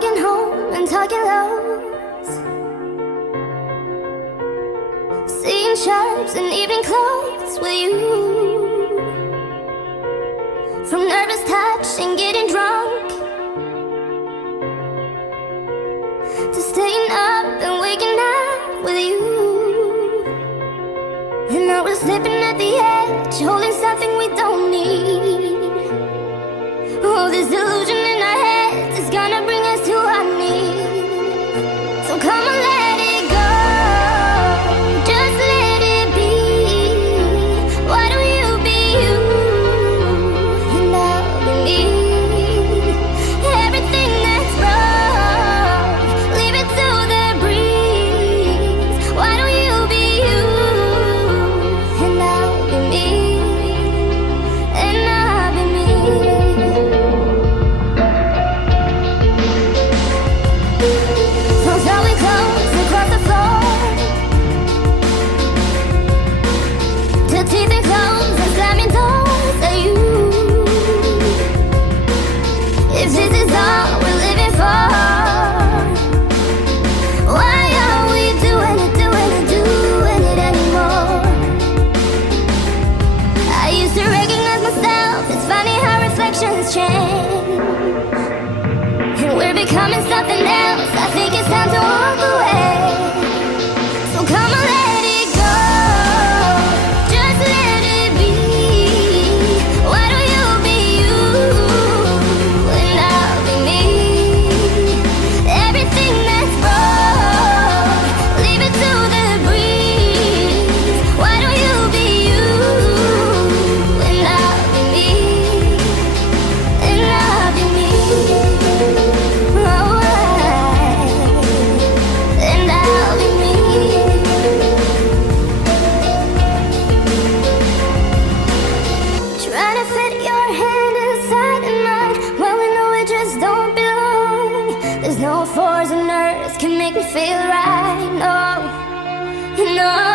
walking home and talking lows, seeing sharps in evening clothes with you. From nervous touch and getting drunk, to staying up and waking up with you. And now we're slipping at the edge, holding something we don't need. Oh, this delusion in our heads is gonna bring us to our knees. So come on, let it go, just let it be. Why don't you be you, and I'll be me? Everything that's wrong, leave it to the breeze. Why don't you be you, and I'll be me, and I'll be me. So throwing clothes across the floor, till teeth and clothes and slamming doors at you. If this is all we're living for, why are we doing it anymore? I used to recognize myself, it's funny how reflections change. And we're becoming something else, I think it's time to walk away. So come on, let it go, just let it be. Why don't you be you, and I'll be me? Everything that's wrong, leave it to the breeze. Why don't you be you, and I'll be me, and I'll be me. And I'll be me. Trying to fit your hand inside of mine when we know it just don't belong. There's no force on earth can make me feel right. No, no.